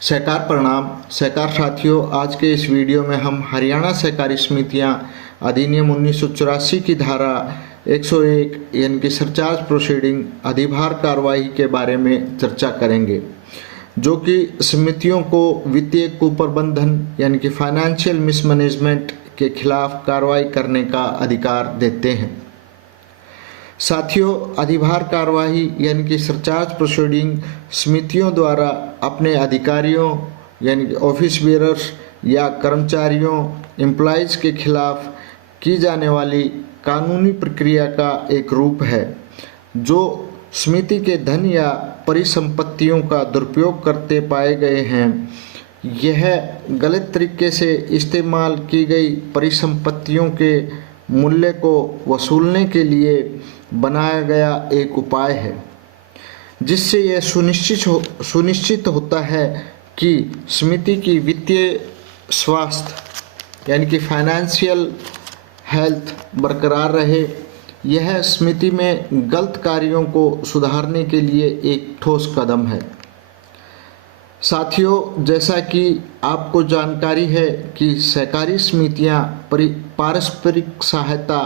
सहकार प्रणाम। सहकार साथियों, आज के इस वीडियो में हम हरियाणा सहकारी समितियां अधिनियम 1984 की धारा 101 यानी कि सरचार्ज प्रोसीडिंग अधिभार कार्रवाई के बारे में चर्चा करेंगे, जो कि समितियों को वित्तीय कुप्रबंधन यानी कि फाइनेंशियल मिसमैनेजमेंट के खिलाफ कार्रवाई करने का अधिकार देते हैं। साथियों, अधिभार कार्रवाई यानी कि सरचार्ज प्रोसीडिंग समितियों द्वारा अपने अधिकारियों यानी कि ऑफिस बेयरर्स या कर्मचारियों एम्प्लॉयज़ के खिलाफ की जाने वाली कानूनी प्रक्रिया का एक रूप है, जो समिति के धन या परिसंपत्तियों का दुरुपयोग करते पाए गए हैं। यह गलत तरीके से इस्तेमाल की गई परिसंपत्तियों के मूल्य को वसूलने के लिए बनाया गया एक उपाय है, जिससे यह सुनिश्चित होता है कि समिति की वित्तीय स्वास्थ्य यानी कि फाइनेंशियल हेल्थ बरकरार रहे। यह समिति में गलत कार्यों को सुधारने के लिए एक ठोस कदम है। साथियों, जैसा कि आपको जानकारी है कि सहकारी समितियां पारस्परिक सहायता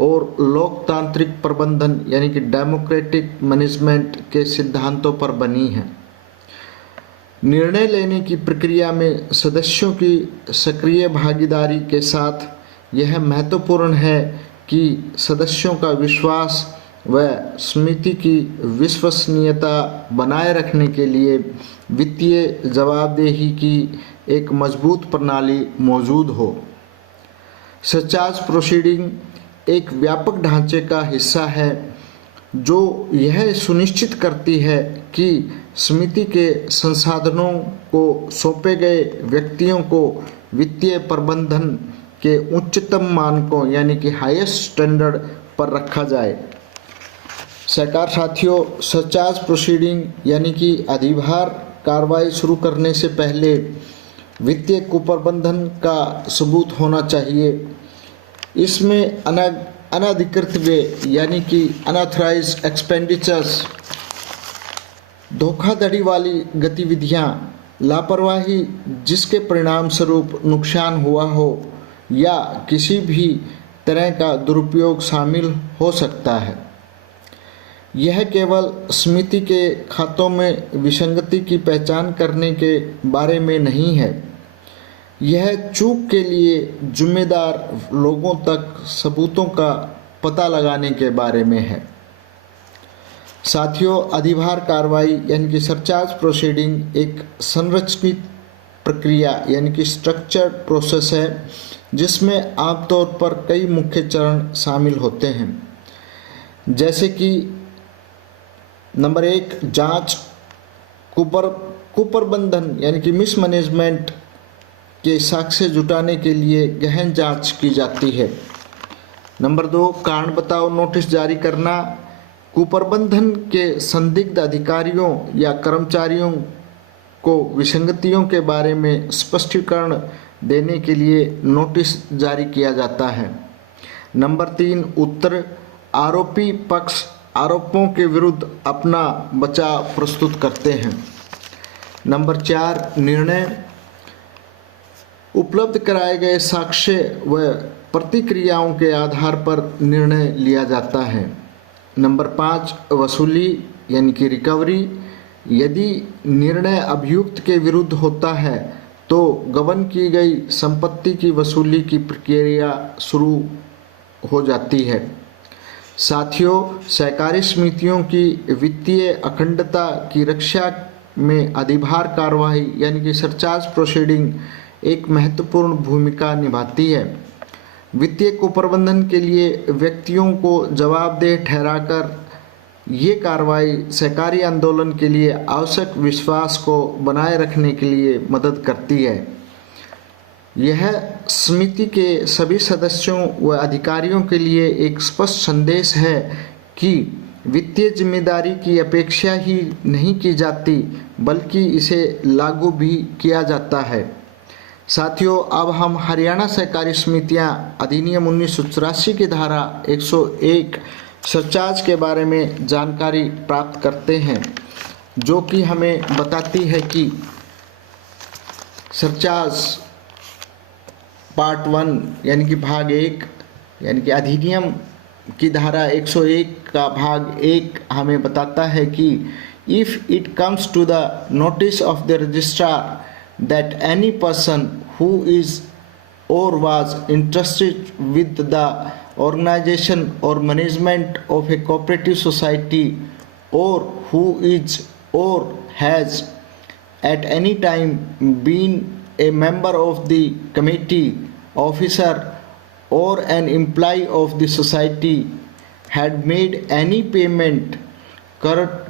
और लोकतांत्रिक प्रबंधन यानी कि डेमोक्रेटिक मैनेजमेंट के सिद्धांतों पर बनी हैं। निर्णय लेने की प्रक्रिया में सदस्यों की सक्रिय भागीदारी के साथ यह महत्वपूर्ण है कि सदस्यों का विश्वास व समिति की विश्वसनीयता बनाए रखने के लिए वित्तीय जवाबदेही की एक मजबूत प्रणाली मौजूद हो। सरचार्ज प्रोसीडिंग एक व्यापक ढांचे का हिस्सा है, जो यह सुनिश्चित करती है कि समिति के संसाधनों को सौंपे गए व्यक्तियों को वित्तीय प्रबंधन के उच्चतम मानकों यानी कि हाईएस्ट स्टैंडर्ड पर रखा जाए। सहकार साथियों, सरचार्ज प्रोसीडिंग यानी कि अधिभार कार्रवाई शुरू करने से पहले वित्तीय कुप्रबंधन का सबूत होना चाहिए। इसमें अनधिकृत व्यय यानी कि अनऑथराइज्ड एक्सपेंडिचर्स, धोखाधड़ी वाली गतिविधियां, लापरवाही जिसके परिणाम स्वरूप नुकसान हुआ हो या किसी भी तरह का दुरुपयोग शामिल हो सकता है। यह केवल समिति के खातों में विसंगति की पहचान करने के बारे में नहीं है, यह चूक के लिए जिम्मेदार लोगों तक सबूतों का पता लगाने के बारे में है। साथियों, अधिभार कार्रवाई यानी कि सरचार्ज प्रोसीडिंग एक संरचित प्रक्रिया यानी कि स्ट्रक्चर्ड प्रोसेस है, जिसमें आमतौर पर कई मुख्य चरण शामिल होते हैं, जैसे कि नंबर 1 जांच, कुप्रबंधन यानी कि मिसमैनेजमेंट के साक्ष्य जुटाने के लिए गहन जांच की जाती है। नंबर 2 कारण बताओ नोटिस जारी करना, कुप्रबंधन के संदिग्ध अधिकारियों या कर्मचारियों को विसंगतियों के बारे में स्पष्टीकरण देने के लिए नोटिस जारी किया जाता है। नंबर 3 उत्तर, आरोपी पक्ष आरोपों के विरुद्ध अपना बचाव प्रस्तुत करते हैं। नंबर 4 निर्णय, उपलब्ध कराए गए साक्ष्य व प्रतिक्रियाओं के आधार पर निर्णय लिया जाता है। नंबर 5 वसूली यानी कि रिकवरी, यदि निर्णय अभियुक्त के विरुद्ध होता है तो गबन की गई संपत्ति की वसूली की प्रक्रिया शुरू हो जाती है। साथियों, सहकारी समितियों की वित्तीय अखंडता की रक्षा में अधिभार कार्रवाई यानी कि सरचार्ज प्रोसीडिंग एक महत्वपूर्ण भूमिका निभाती है। वित्तीय कुप्रबंधन के लिए व्यक्तियों को जवाबदेह ठहराकर ये कार्रवाई सहकारी आंदोलन के लिए आवश्यक विश्वास को बनाए रखने के लिए मदद करती है। यह समिति के सभी सदस्यों व अधिकारियों के लिए एक स्पष्ट संदेश है कि वित्तीय जिम्मेदारी की अपेक्षा ही नहीं की जाती, बल्कि इसे लागू भी किया जाता है। साथियों, अब हम हरियाणा सहकारी समितियां अधिनियम 1984 की धारा 101 सरचार्ज के बारे में जानकारी प्राप्त करते हैं, जो कि हमें बताती है कि सरचार्ज पार्ट 1 यानी कि भाग 1 यानी कि अधिनियम की धारा 101 का भाग 1 हमें बताता है कि if it comes to the notice of the registrar that any person who is or was interested with the organization or management of a cooperative society or who is or has at any time been a member of the committee, officer or an employee of the society had made any payment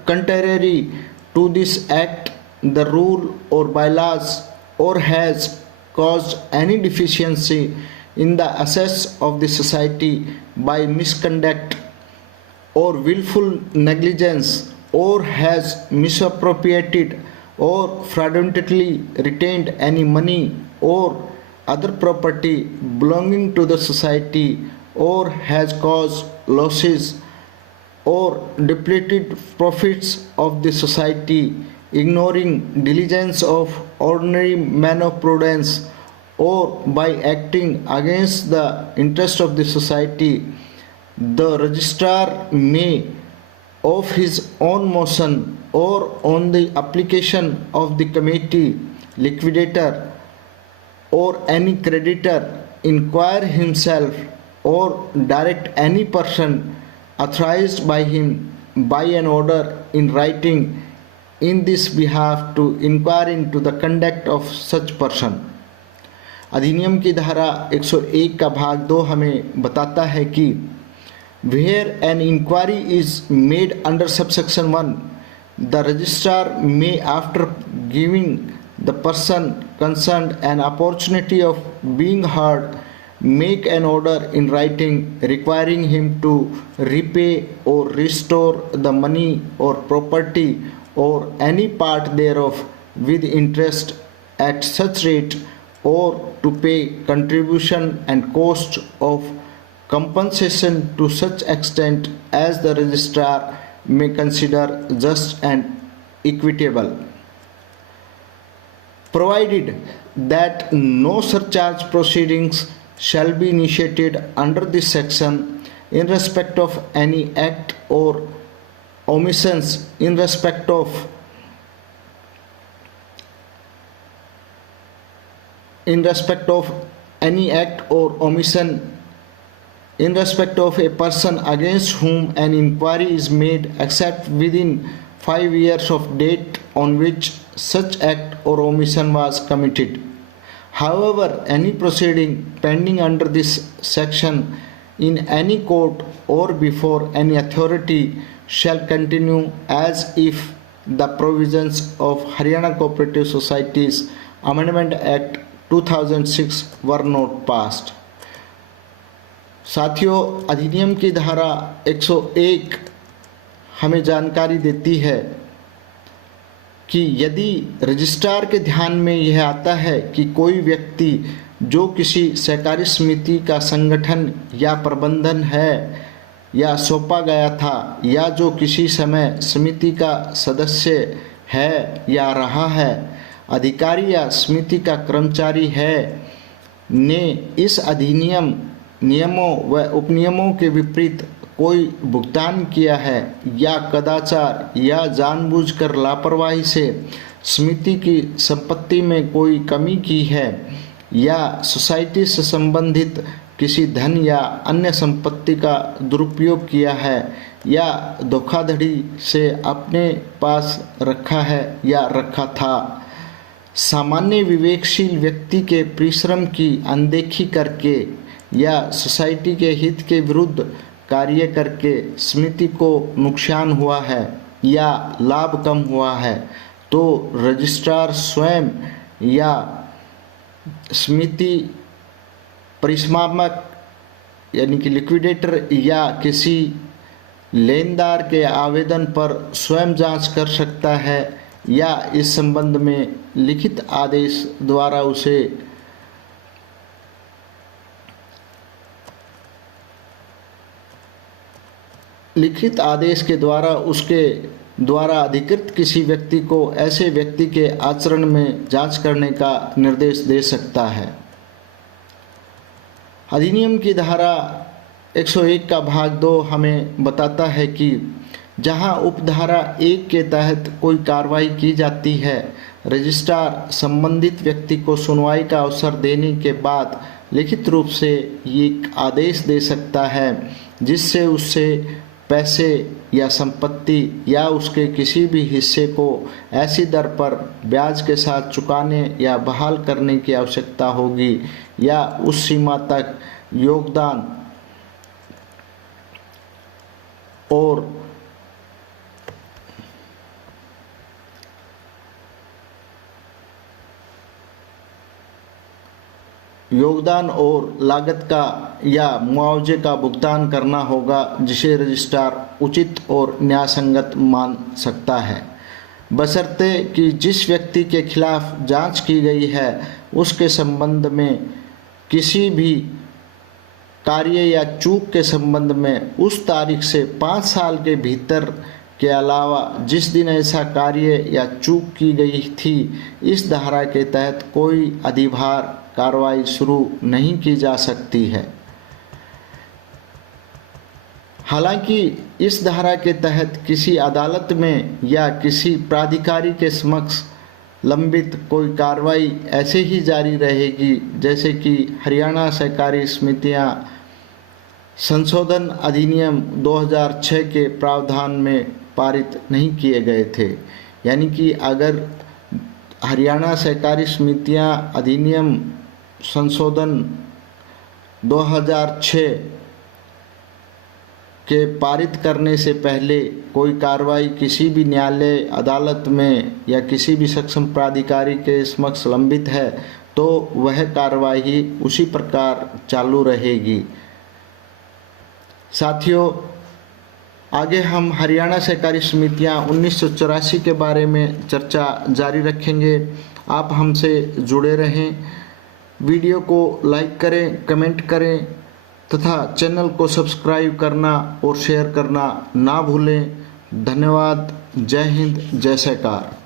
contrary to this act, the rule or bylaws, or has caused any deficiency in the assets of the society by misconduct or willful negligence, or has misappropriated or fraudulently retained any money or other property belonging to the society, or has caused losses or depleted profits of the society, ignoring diligence of ordinary man of prudence, or by acting against the interest of the society, the registrar may, of his own motion or on the application of the committee, liquidator, or any creditor, inquire himself or direct any person authorized by him by an order in writing in this behalf to inquire into the conduct of such person। अधिनियम की धारा 101 का भाग 2 हमें बताता है कि where an inquiry is made under subsection 1, the registrar may, after giving the person concerned an opportunity of being heard, make an order in writing requiring him to repay or restore the money or property or any part thereof with interest at such rate, or to pay contribution and cost of compensation to such extent as the registrar may consider just and equitable, provided that no surcharge proceedings shall be initiated under this section in respect of any act or omissions in respect of any act or omission in respect of a person against whom an inquiry is made, except within 5 years of date on which such act or omission was committed. However, any proceeding pending under this section in any court or before any authority shall continue as if the provisions of Haryana Cooperative Societies Amendment Act 2006 were not passed। साथियों, अधिनियम की धारा 101 हमें जानकारी देती है कि यदि रजिस्ट्रार के ध्यान में यह आता है कि कोई व्यक्ति जो किसी सहकारी समिति का संगठन या प्रबंधन है या सौंपा गया था, या जो किसी समय समिति का सदस्य है या रहा है, अधिकारी या समिति का कर्मचारी है, ने इस अधिनियम नियमों व उपनियमों के विपरीत कोई भुगतान किया है, या कदाचार या जानबूझकर लापरवाही से समिति की संपत्ति में कोई कमी की है, या सोसाइटी से संबंधित किसी धन या अन्य संपत्ति का दुरुपयोग किया है, या धोखाधड़ी से अपने पास रखा है या रखा था, सामान्य विवेकशील व्यक्ति के परिश्रम की अनदेखी करके या सोसाइटी के हित के विरुद्ध कार्य करके समिति को नुकसान हुआ है या लाभ कम हुआ है, तो रजिस्ट्रार स्वयं या समिति परिसमापक यानी कि लिक्विडेटर या किसी लेनदार के आवेदन पर स्वयं जांच कर सकता है, या इस संबंध में लिखित आदेश द्वारा उसे लिखित आदेश के द्वारा उसके द्वारा अधिकृत किसी व्यक्ति को ऐसे व्यक्ति के आचरण में जांच करने का निर्देश दे सकता है। अधिनियम की धारा 101 का भाग 2 हमें बताता है कि जहां उपधारा 1 के तहत कोई कार्रवाई की जाती है, रजिस्ट्रार संबंधित व्यक्ति को सुनवाई का अवसर देने के बाद लिखित रूप से एक आदेश दे सकता है जिससे उससे पैसे या संपत्ति या उसके किसी भी हिस्से को ऐसी दर पर ब्याज के साथ चुकाने या बहाल करने की आवश्यकता होगी या उस सीमा तक योगदान और लागत का या मुआवजे का भुगतान करना होगा जिसे रजिस्ट्रार उचित और न्यायसंगत मान सकता है, बशर्ते कि जिस व्यक्ति के खिलाफ जांच की गई है उसके संबंध में किसी भी कार्य या चूक के संबंध में उस तारीख से 5 साल के भीतर के अलावा जिस दिन ऐसा कार्य या चूक की गई थी, इस धारा के तहत कोई अधिभार कार्रवाई शुरू नहीं की जा सकती है। हालांकि इस धारा के तहत किसी अदालत में या किसी प्राधिकारी के समक्ष लंबित कोई कार्रवाई ऐसे ही जारी रहेगी जैसे कि हरियाणा सहकारी समितियां संशोधन अधिनियम 2006 के प्रावधान में पारित नहीं किए गए थे। यानी कि अगर हरियाणा सहकारी समितियां अधिनियम संशोधन 2006 के पारित करने से पहले कोई कार्रवाई किसी भी न्यायालय, अदालत में या किसी भी सक्षम प्राधिकारी के समक्ष लंबित है तो वह कार्रवाई उसी प्रकार चालू रहेगी। साथियों, आगे हम हरियाणा सहकारी समितियां 1984 के बारे में चर्चा जारी रखेंगे। आप हमसे जुड़े रहें, वीडियो को लाइक करें, कमेंट करें तथा चैनल को सब्सक्राइब करना और शेयर करना ना भूलें। धन्यवाद। जय हिंद, जय सहकार।